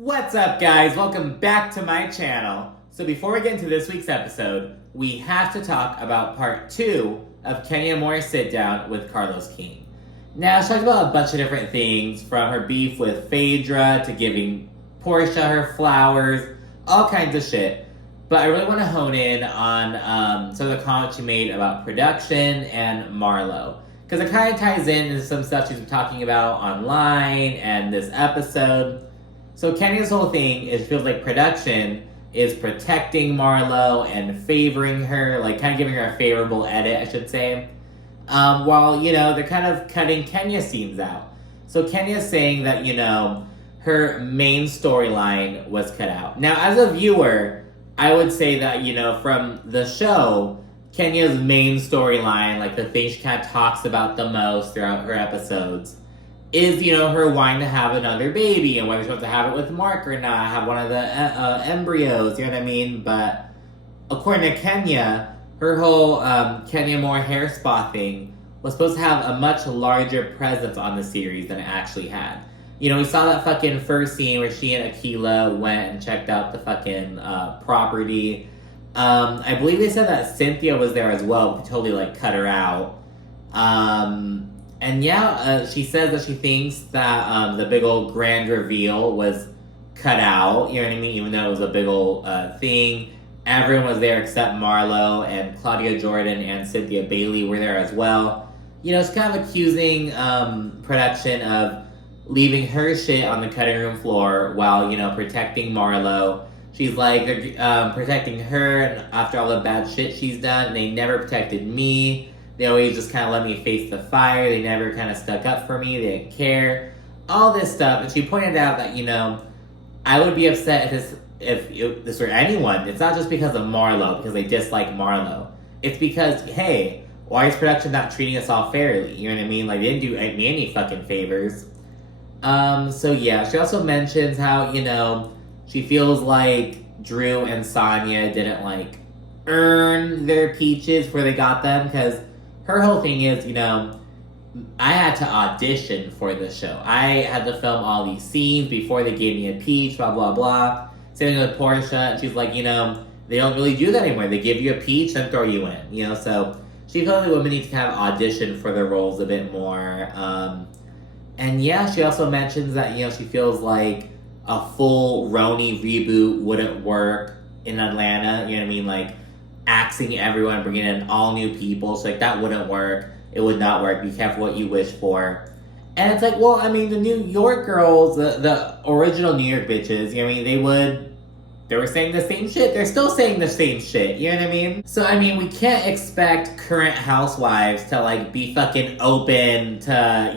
What's up, guys? Welcome back to my channel. So before we get into this week's episode, we have to talk about part 2 of Kenya Moore's sit-down with Carlos King. Now, she talked about a bunch of different things, from her beef with Phaedra to giving Portia her flowers, all kinds of shit. But I really want to hone in on some of the comments she made about production and Marlo, because it kind of ties into some stuff she's been talking about online and this episode. So Kenya's whole thing is, feels like production is protecting Marlo and favoring her, like kind of giving her a favorable edit, I should say. While, they're kind of cutting Kenya's scenes out. So Kenya's saying that, her main storyline was cut out. Now, as a viewer, I would say that, from the show, Kenya's main storyline, like the thing she kind of talks about the most throughout her episodes, is, her wanting to have another baby and whether she's supposed to have it with Mark or not, have one of the embryos, you know what I mean? But according to Kenya, her whole Kenya Moore hair spa thing was supposed to have a much larger presence on the series than it actually had. We saw that fucking first scene where she and Akilah went and checked out the fucking property. I believe they said that Cynthia was there as well, but they totally, cut her out. She says that she thinks that the big old grand reveal was cut out, you know what I mean? Even though it was a big old thing. Everyone was there except Marlo, and Claudia Jordan and Cynthia Bailey were there as well. It's kind of accusing production of leaving her shit on the cutting room floor while, protecting Marlo. She's like, they're protecting her and after all the bad shit she's done. They never protected me. They always just kind of let me face the fire. They never kind of stuck up for me. They didn't care. All this stuff. And she pointed out that, I would be upset if this were anyone. It's not just because of Marlo, because they dislike Marlo. It's because, hey, why is production not treating us all fairly? You know what I mean? Like, they didn't do me any fucking favors. She also mentions how, she feels like Drew and Sonia didn't, earn their peaches where they got them, because her whole thing is, I had to audition for the show. I had to film all these scenes before they gave me a peach, blah, blah, blah. Same thing with Portia, and she's like, they don't really do that anymore. They give you a peach and throw you in, so she feels like women need to kind of audition for their roles a bit more. She also mentions that, she feels like a full Roni reboot wouldn't work in Atlanta, you know what I mean? Like, axing everyone, bringing in all new people. So, that wouldn't work. It would not work. Be careful what you wish for. And it's like, well, I mean, the New York girls, the original New York bitches, you know what I mean? They were saying the same shit. They're still saying the same shit. You know what I mean? So, I mean, we can't expect current housewives to, be fucking open to,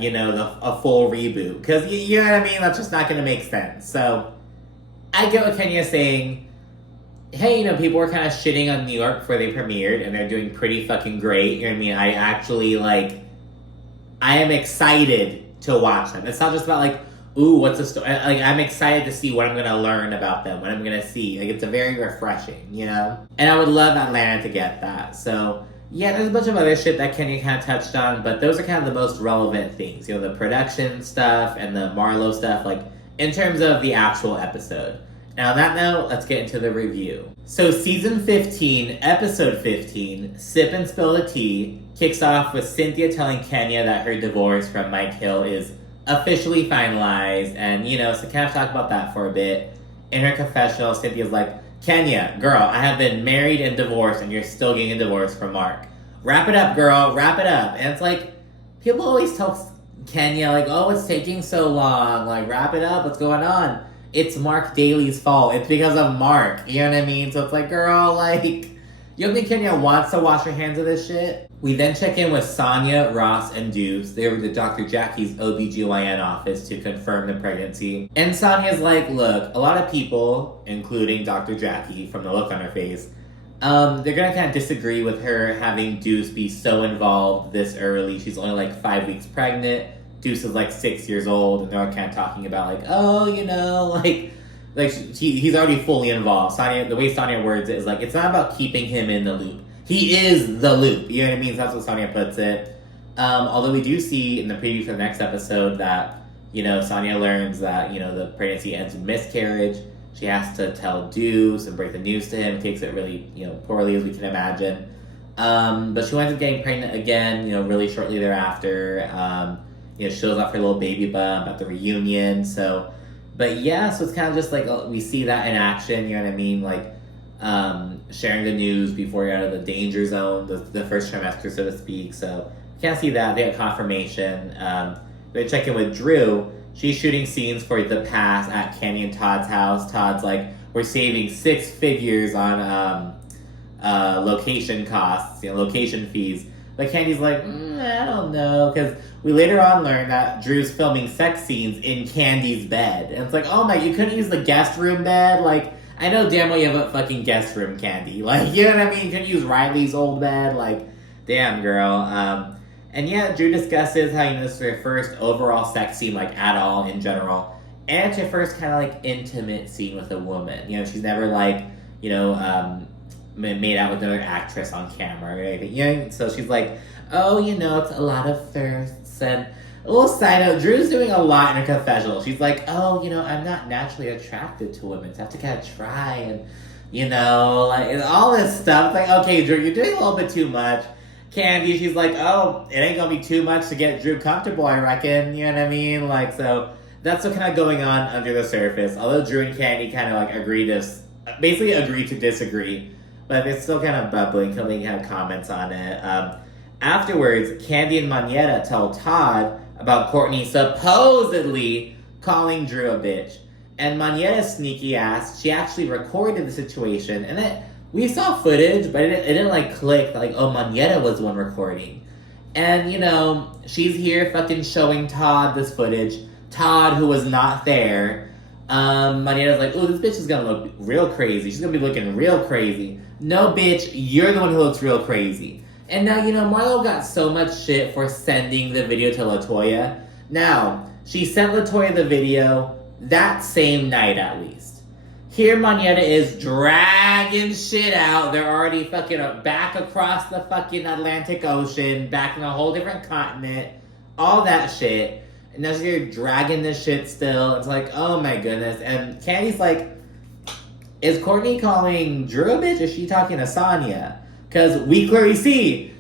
a full reboot. Because, you know what I mean? That's just not going to make sense. So, I get what Kenya's saying. Hey, people were kind of shitting on New York before they premiered, and they're doing pretty fucking great. You know what I mean? I actually, I am excited to watch them. It's not just about, ooh, what's the story? I'm excited to see what I'm going to learn about them, what I'm going to see. It's a very refreshing, And I would love Atlanta to get that. So, yeah, there's a bunch of other shit that Kenya kind of touched on, but those are kind of the most relevant things. The production stuff and the Marlo stuff, in terms of the actual episode. Now, on that note, let's get into the review. So, Season 15, Episode 15, Sip and Spill the Tea, kicks off with Cynthia telling Kenya that her divorce from Mike Hill is officially finalized, and, so kind of talk about that for a bit. In her confessional, Cynthia's like, Kenya, girl, I have been married and divorced, and you're still getting a divorce from Mark. Wrap it up, girl, wrap it up. And it's people always tell Kenya, oh, it's taking so long, wrap it up, what's going on? It's Mark Daly's fault. It's because of Mark. You know what I mean? So it's girl, you don't think Kenya wants to wash her hands of this shit? We then check in with Sonia, Ross, and Deuce. They were to Dr. Jackie's OBGYN office to confirm the pregnancy. And Sonia's like, look, a lot of people, including Dr. Jackie, from the look on her face, they're going to kind of disagree with her having Deuce be so involved this early. She's only 5 weeks pregnant. Deuce is 6 years old, and they're all kind of talking about he's already fully involved. Sonia, the way Sonia words it is it's not about keeping him in the loop. He is the loop. You know what I mean? So that's what Sonia puts it. Although we do see in the preview for the next episode that Sonia learns that, the pregnancy ends in miscarriage. She has to tell Deuce and break the news to him. Takes it really, poorly, as we can imagine. But she winds up getting pregnant again, really shortly thereafter. Shows off her little baby bump at the reunion. So it's kind of just like we see that in action, you know what I mean? Like, sharing the news before you're out of the danger zone, the first trimester, so to speak. So, can't see that. They got confirmation. They check in with Drew. She's shooting scenes for the past at Candy and Todd's house. Todd's like, we're saving 6 figures on location costs, location fees. But Candy's like, I don't know, because we later on learn that Drew's filming sex scenes in Candy's bed. And it's like, oh my, you couldn't use the guest room bed? Like, I know damn well you have a fucking guest room, Candy. Like, you know what I mean? You couldn't use Riley's old bed? Like, damn, girl. And Drew discusses how, this is her first overall sex scene, like, at all, in general. And it's her first kind of, like, intimate scene with a woman. She's never, like, made out with another actress on camera or anything. So she's like, oh, it's a lot of firsts. And a little side note, Drew's doing a lot in her confessional. She's like, oh, I'm not naturally attracted to women. So I have to kind of try and, like, all this stuff. It's like, okay, Drew, you're doing a little bit too much. Candy, she's like, oh, it ain't gonna be too much to get Drew comfortable, I reckon. You know what I mean? Like, so that's what's kind of going on under the surface. Although Drew and Candy kind of, like, agree to disagree. But it's still kind of bubbling. Somebody had comments on it. Afterwards, Candy and Manetta tell Todd about Courtney supposedly calling Drew a bitch. And Manietta's sneaky ass, she actually recorded the situation. And we saw footage, but it didn't, like, click. Like, oh, Manetta was the one recording. And, she's here fucking showing Todd this footage. Todd, who was not there. Manietta's like, oh, this bitch is gonna look real crazy. She's gonna be looking real crazy. No, bitch, you're the one who looks real crazy. And now, Marlo got so much shit for sending the video to LaToya. Now, she sent LaToya the video that same night, at least. Here, Manetta is dragging shit out. They're already fucking back across the fucking Atlantic Ocean, back in a whole different continent, all that shit. And now she's here dragging this shit still. It's like, oh my goodness. And Candy's like, is Courtney calling Drew a bitch, or is she talking to Sonia? Because we clearly see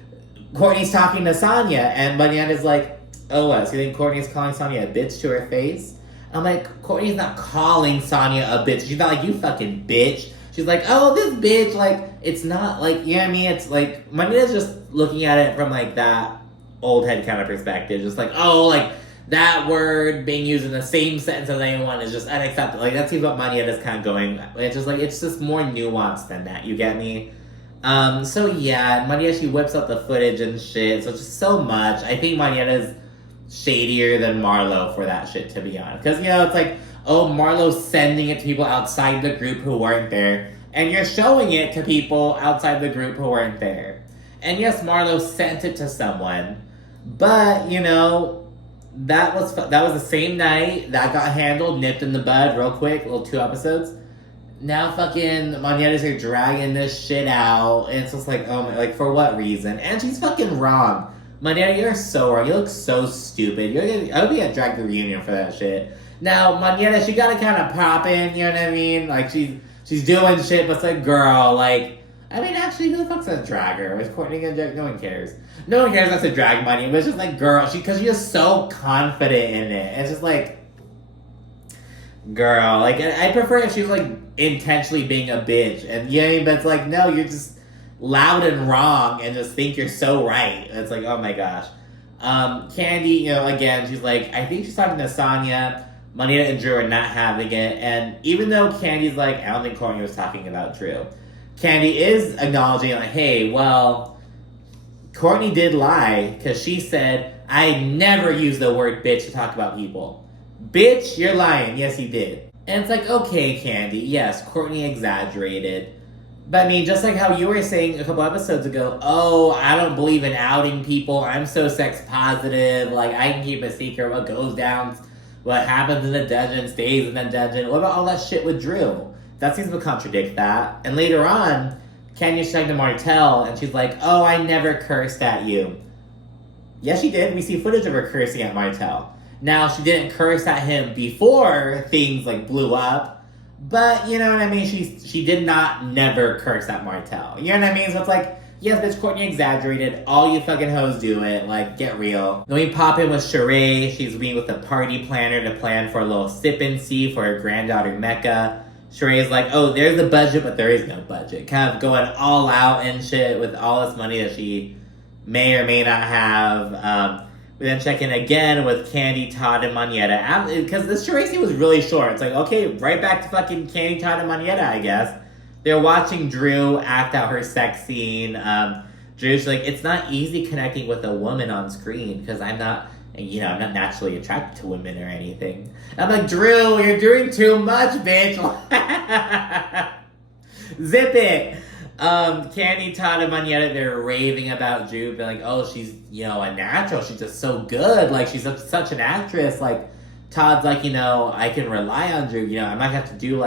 Courtney's talking to Sonia, and Manietta's like, oh what, so you think Courtney's calling Sonia a bitch to her face? I'm like, Courtney's not calling Sonia a bitch. She's not like, you fucking bitch. She's like, oh, this bitch, like, it's not like, you know what I mean? It's like, Manietta's just looking at it from, like, that old head kind of perspective. Just like, oh, like, that word being used in the same sentence as anyone is just unacceptable. Like, that seems what Manietta's kind of going. It's just like, it's just more nuanced than that. You get me? So yeah, Manietta, she whips up the footage and shit. So it's just so much. I think Manietta's shadier than Marlo for that shit, to be honest. Because, it's like, oh, Marlo's sending it to people outside the group who weren't there. And you're showing it to people outside the group who weren't there. And yes, Marlo sent it to someone. But, that was the same night. That got handled, nipped in the bud real quick, little 2 episodes. Now fucking Manietta's here dragging this shit out. And it's just like, oh my, like, for what reason? And she's fucking wrong. Manietta, you're so wrong. You look so stupid. I would be at Drag the Reunion for that shit. Now, Manietta, she got it kind of popping, you know what I mean? Like, she's doing shit, but it's like, girl, like, I mean, actually, who the fuck's gonna drag her? Was Courtney gonna drag? No one cares. No one cares that's a drag money. But it's just like, girl, because she's just so confident in it. It's just like, girl, like, I prefer if she was, like, intentionally being a bitch. And, but it's like, no, you're just loud and wrong and just think you're so right. And it's like, oh my gosh. Candy, again, she's like, I think she's talking to Sonia. Manetta and Drew are not having it. And even though Candy's like, I don't think Courtney was talking about Drew. Candy is acknowledging, like, hey, well, Courtney did lie, because she said, I never use the word bitch to talk about people. Bitch, you're lying. Yes, he did. And it's like, okay, Candy, yes, Courtney exaggerated. But I mean, just like how you were saying a couple episodes ago, oh, I don't believe in outing people. I'm so sex positive. Like, I can keep a secret. What goes down, what happens in the dungeon stays in the dungeon. What about all that shit with Drew? That seems to contradict that. And later on, Kenya's talking to Martell, and she's like, oh, I never cursed at you. Yes, she did. We see footage of her cursing at Martell. Now, she didn't curse at him before things like blew up, but you know what I mean? She did not never curse at Martell. You know what I mean? So it's like, yes, bitch, Courtney exaggerated. All you fucking hoes do it. Like, get real. Then we pop in with Sheree. She's meeting with the party planner to plan for a little sip and see for her granddaughter Mecca. Sheree's like, oh, there's a budget, but there is no budget. Kind of going all out and shit with all this money that she may or may not have. We then check in again with Candy, Todd, and Monietta. Because this Sheree scene was really short. It's like, okay, right back to fucking Candy, Todd, and Monietta, I guess. They're watching Drew act out her sex scene. Drew's like, it's not easy connecting with a woman on screen because I'm not naturally attracted to women or anything. I'm like, Drew, you're doing too much, bitch. Zip it. Candy, Todd, and Monietta, they're raving about Drew. They're like, oh, she's, a natural. She's just so good. Like, she's such an actress. Like, Todd's like, I can rely on Drew. I might have to do,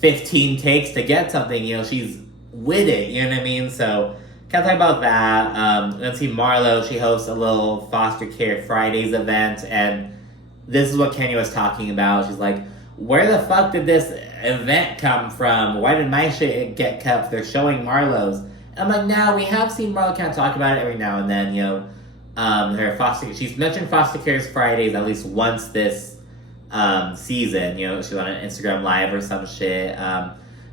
15 takes to get something. She's with it. You know what I mean? So, can't talk about that. Let's see, Marlo, she hosts a little foster care Fridays event. And this is what Kenya was talking about. She's like, where the fuck did this event come from? Why did my shit get cut? They're showing Marlo's. And I'm like, now we have seen Marlo kind of talk about it every now and then, her foster. She's mentioned foster care's Fridays at least once this season. She's on an Instagram Live or some shit.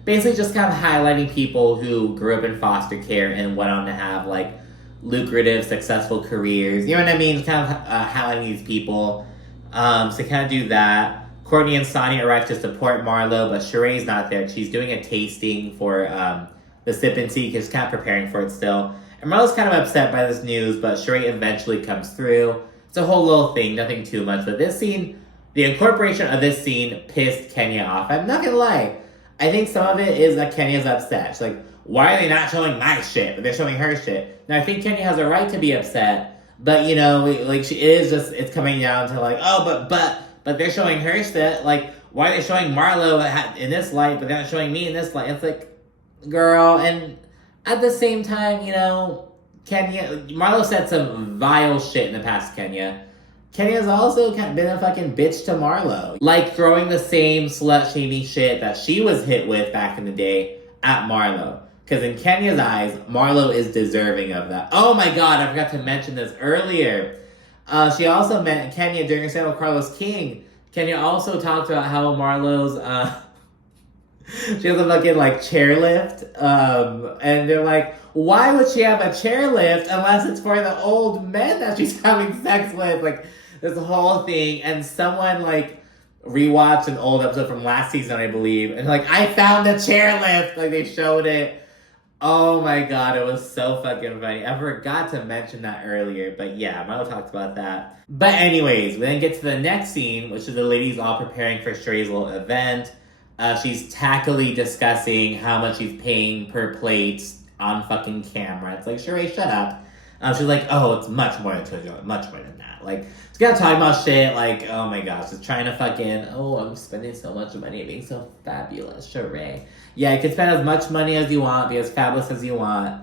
Basically just kind of highlighting people who grew up in foster care and went on to have lucrative, successful careers. You know what I mean? Kind of highlighting these people. So kind of do that. Courtney and Sonny arrive to support Marlo, but Sheree's not there. She's doing a tasting for the sip and see because she's kind of preparing for it still. And Marlo's kind of upset by this news, but Sheree eventually comes through. It's a whole little thing, nothing too much. But this scene, the incorporation of this scene pissed Kenya off. I'm not gonna lie. I think some of it is that Kenya's upset. She's like, why are they not showing my shit, but they're showing her shit? Now, I think Kenya has a right to be upset, but, she is just, it's coming down to but they're showing her shit. Why are they showing Marlo in this light, but they're not showing me in this light? It's like, girl. And at the same time, Kenya, Marlo said some vile shit in the past, Kenya. Kenya's also kind of been a fucking bitch to Marlo. Throwing the same slut-shaming shit that she was hit with back in the day at Marlo. Because in Kenya's eyes, Marlo is deserving of that. Oh my god, I forgot to mention this earlier. She also met Kenya during her stand with Carlos King. Kenya also talked about how Marlo's, she has a fucking, chairlift. And they're like, why would she have a chairlift unless it's for the old men that she's having sex with? This whole thing. And someone, rewatched an old episode from last season, I believe. And, I found a chairlift. They showed it. Oh my god, it was so fucking funny. I forgot to mention that earlier, but yeah, Marlo talked about that. But anyways, we then get to the next scene, which is the ladies all preparing for Sheree's little event. She's tackily discussing how much she's paying per plate on fucking camera. It's like, Sheree, shut up. She's like, oh, it's much more than $200, much more than that. She's gotta talk about shit, oh my gosh, just trying to fucking, oh, I'm spending so much money being so fabulous, Sheree. Yeah, you can spend as much money as you want, be as fabulous as you want.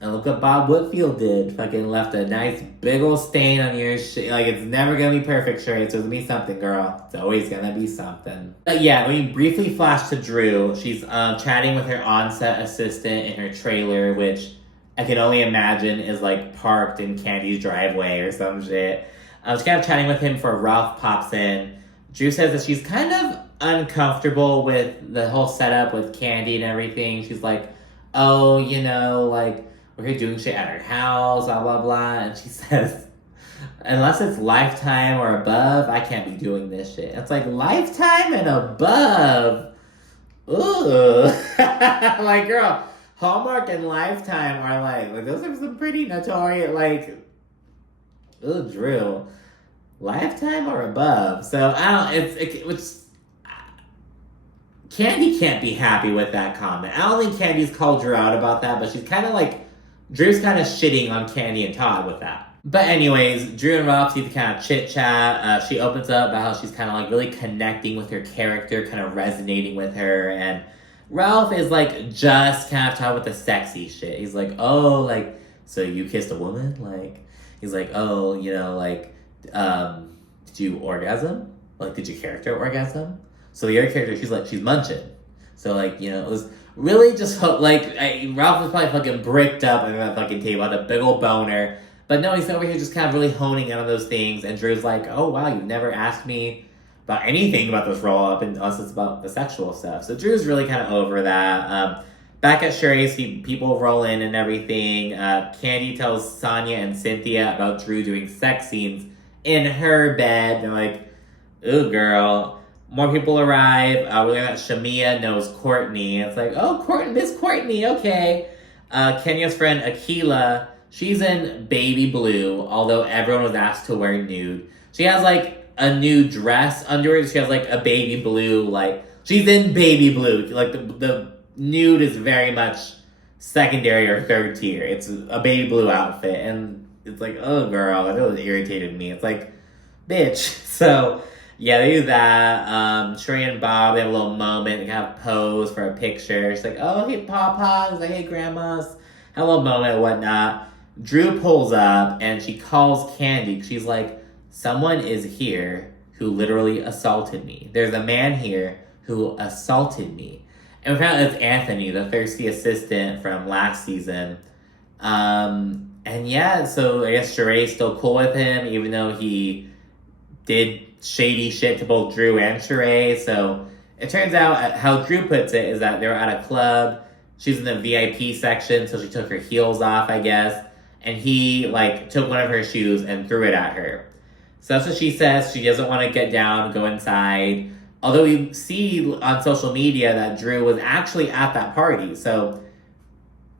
And look what Bob Whitfield did. Fucking left a nice big old stain on your shit. It's never gonna be perfect, Sheree. It's gonna be something, girl. It's always gonna be something. But yeah, when you briefly flash to Drew, she's chatting with her on-set assistant in her trailer, which I can only imagine is parked in Candy's driveway or some shit. She's kind of chatting with him before Ralph pops in. Drew says that she's kind of uncomfortable with the whole setup with Candy and everything. She's like, oh, we're here doing shit at her house, blah, blah, blah. And she says, unless it's Lifetime or above, I can't be doing this shit. It's Lifetime and above. Ooh. Girl, Hallmark and Lifetime are those are some pretty notorious, ooh, Drew. Lifetime or above. So, it's Candy can't be happy with that comment. I don't think Candy's called Drew out about that, but she's kind of Drew's kind of shitting on Candy and Todd with that. But anyways, Drew and Ralph see to kind of chit-chat. She opens up about how she's kind of really connecting with her character, kind of resonating with her, and Ralph is just kind of talking with the sexy shit. He's like, oh, so you kissed a woman? He's like, oh, did you orgasm? Like, did your character orgasm? So the other character, she's munching. So, like, you know, it was really just, like, Ralph was probably fucking bricked up under that fucking table, had a big old boner. But no, he's over here just kind of really honing in on those things. And Drew's like, oh, wow, you've never asked me about anything about this roll-up unless it's about the sexual stuff. So Drew's really kind of over that. Back at Sheree's, people roll in and everything. Candy tells Sonia and Cynthia about Drew doing sex scenes in her bed. They're like, ooh, girl. More people arrive. We learn that Shamia knows Courtney. It's like, oh, Miss Courtney, okay. Kenya's friend Akila, she's in baby blue, although everyone was asked to wear nude. She has, like, a new dress under it. She has, like, a baby blue, like, she's in baby blue. Like, the nude is very much secondary or third tier. It's a baby blue outfit, and it's like, oh, girl, that really irritated me. It's like, bitch. So, yeah, they do that. Sheree and Bob, they have a little moment. They kind of pose for a picture. She's like, oh, hey, Papa. He's like, hey, Grandmas. Have a little moment and whatnot. Drew pulls up, and she calls Candy. She's like, someone is here who literally assaulted me. There's a man here who assaulted me. And we found out it's Anthony, the thirsty assistant from last season. And yeah, so I guess Sheree's still cool with him, even though he did shady shit to both Drew and Sheree. So it turns out, how Drew puts it, is that they were at a club. She's in the VIP section, so she took her heels off, I guess. And he, like, took one of her shoes and threw it at her. So that's what she says. She doesn't want to get down, go inside. Although we see on social media that Drew was actually at that party. So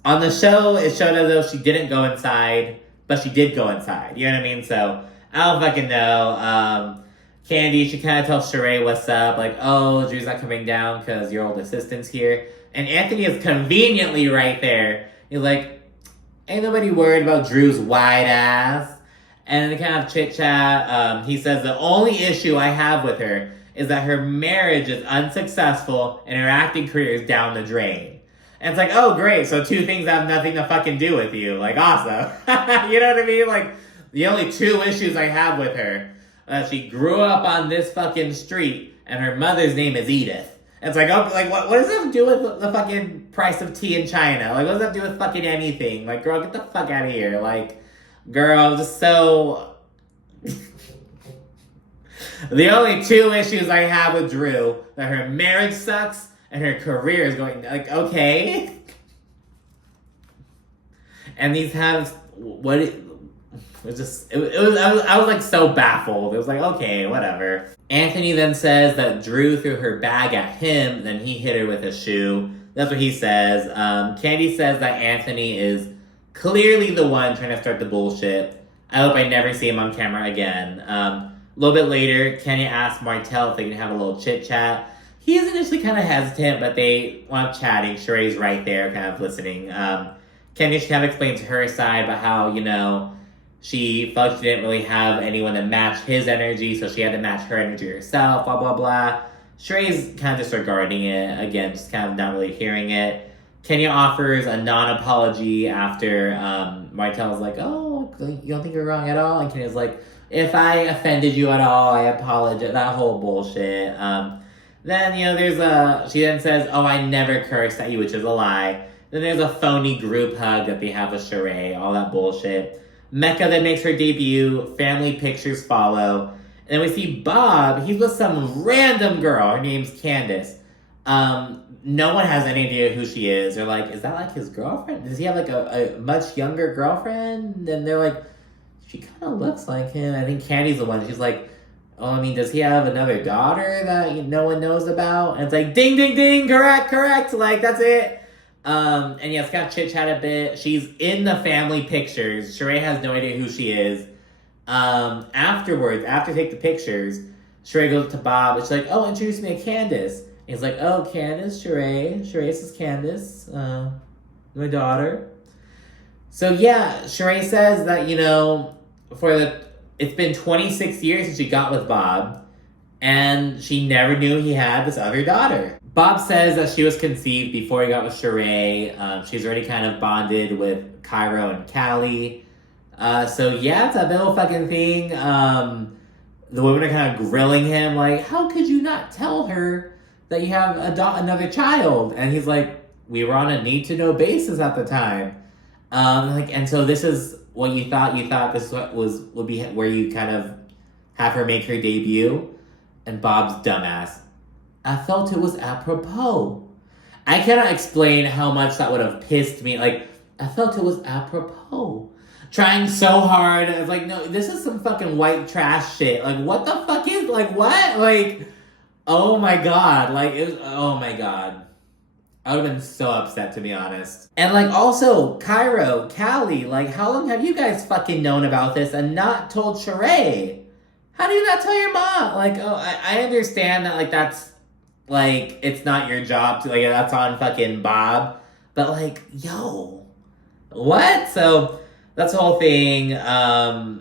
on the show, it showed as though she didn't go inside, but she did go inside. You know what I mean? So I don't fucking know. Candy, she kind of tells Sheree what's up. Like, oh, Drew's not coming down because your old assistant's here. And Anthony is conveniently right there. He's like, ain't nobody worried about Drew's wide ass. And they kind of chit-chat. He says, the only issue I have with her is that her marriage is unsuccessful and her acting career is down the drain. And it's like, oh, great. So two things have nothing to fucking do with you. Like, awesome. You know what I mean? Like, the only two issues I have with her, she grew up on this fucking street and her mother's name is Edith. And it's like, oh, like what does that have to do with the fucking price of tea in China? Like, what does that have to do with fucking anything? Like, girl, get the fuck out of here. Like, girl, just so... The only two issues I have with Drew, that her marriage sucks and her career is going, like, okay. And these have, what, it was just, it was I was like so baffled. It was like, okay, whatever. Anthony then says that Drew threw her bag at him, then he hit her with a shoe. That's what he says. Candy says that Anthony is clearly the one trying to start the bullshit. I hope I never see him on camera again. A little bit later, Kenya asks Martell if they can have a little chit-chat. He is initially kind of hesitant, but they want chatting. Sheree's right there, kind of listening. Kenya, she kind of explains her side about how, you know, she felt she didn't really have anyone to match his energy, so she had to match her energy herself, blah, blah, blah. Sheree's kind of disregarding it. Again, just kind of not really hearing it. Kenya offers a non-apology after Martell's like, oh, you don't think you're wrong at all? And Kenya's like, if I offended you at all, I apologize. That whole bullshit. Then, you know, she then says, oh, I never cursed at you, which is a lie. Then there's a phony group hug that they have with Sheree, all that bullshit. Mecca then makes her debut, family pictures follow. And then we see Bob, he's with some random girl, her name's Candace. No one has any idea who she is. They're like, is that like his girlfriend? Does he have like a much younger girlfriend? And they're like, she kind of looks like him. I think Candy's the one. She's like, oh, I mean, does he have another daughter that no one knows about? And it's like, ding, ding, ding, correct. Like, that's it. And yeah, it's kind of chit-chat a bit. She's in the family pictures. Sheree has no idea who she is. Afterwards, after they take the pictures, Sheree goes to Bob. And she's like, oh, introduce me to Candace. And he's like, oh, Candace, Sheree. Sheree, this is Candace, my daughter. So yeah, Sheree says that, you know, it's been 26 years since she got with Bob, and she never knew he had this other daughter. Bob says that she was conceived before he got with Sheree. She's already kind of bonded with Cairo and Callie. So yeah, it's a big old fucking thing. the women are kind of grilling him, like, how could you not tell her that you have another child? And he's like, we were on a need to know basis at the time. And so this is what you thought. You thought this would be where you kind of have her make her debut, and Bob's dumbass. I felt it was apropos. I cannot explain how much that would have pissed me. Like, I felt it was apropos. Trying so hard. I was like, no, this is some fucking white trash shit. Like, what the fuck is, like, what? Like, oh my god. Like, it was, oh my god. I would have been so upset, to be honest. And, like, also, Cairo, Callie, like, how long have you guys fucking known about this and not told Sheree? How do you not tell your mom? Like, oh, I understand that, like, that's, like, it's not your job to, like, that's on fucking Bob. But, like, yo, what? So, that's the whole thing. Oh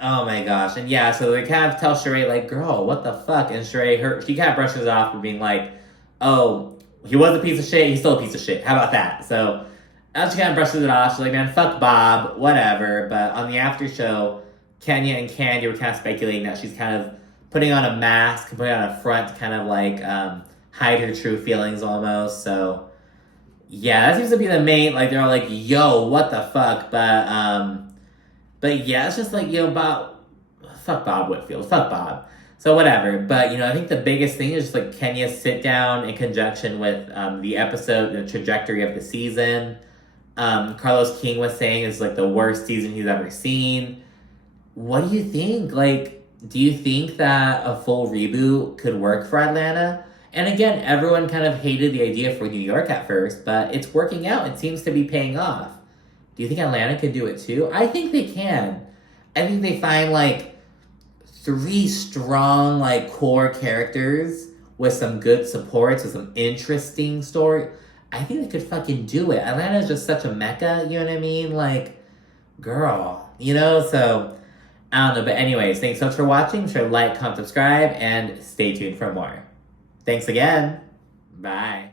my gosh. And yeah, so they kind of tell Sheree, like, girl, what the fuck? And Sheree, she kind of brushes it off for being like, oh, he was a piece of shit, he's still a piece of shit. How about that? So, she kind of brushes it off. She's like, man, fuck Bob, whatever. But on the after show, Kenya and Candy were kind of speculating that she's kind of putting on a mask, putting on a front to kind of like hide her true feelings almost. So, yeah, that seems to be the main, like, they're all like, yo, what the fuck? But yeah, it's just like, yo, Bob, fuck Bob Whitfield, fuck Bob. So whatever, but, you know, I think the biggest thing is just, like, Kenya's sit down in conjunction with the episode, the trajectory of the season. Carlos King was saying it's, like, the worst season he's ever seen. What do you think? Like, do you think that a full reboot could work for Atlanta? And again, everyone kind of hated the idea for New York at first, but it's working out. It seems to be paying off. Do you think Atlanta could do it too? I think they can. I think they find, like, 3 strong, like, core characters with some good supports, with some interesting story. I think they could fucking do it. Atlanta is just such a mecca, you know what I mean? Like, girl, you know? So, I don't know. But anyways, thanks so much for watching. Sure, like, comment, subscribe, and stay tuned for more. Thanks again. Bye.